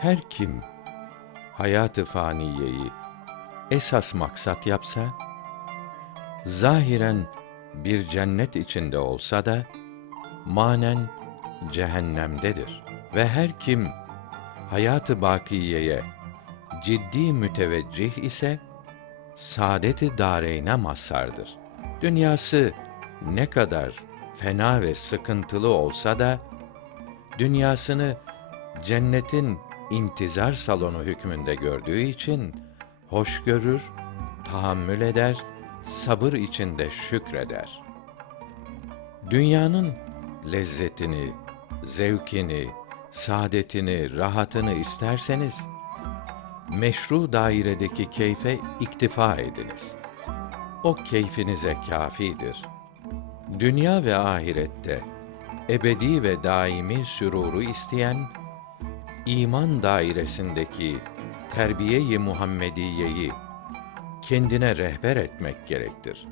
her kim hayatı faniyeyi esas maksat yapsa, zahiren bir cennet içinde olsa da, manen cehennemdedir. Ve her kim hayatı bakiyeye ciddi müteveccih ise, saadeti dareyne mazhardır. Dünyası ne kadar fena ve sıkıntılı olsa da, dünyasını cennetin intizar salonu hükmünde gördüğü için hoş görür, tahammül eder, sabır içinde şükreder. Dünyanın lezzetini, zevkini, saadetini, rahatını isterseniz meşru dairedeki keyfe iktifa ediniz. O keyfinize kafidir. Dünya ve ahirette ebedi ve daimi süruru isteyen iman dairesindeki terbiyeyi i Muhammediyeyi kendine rehber etmek gerektir.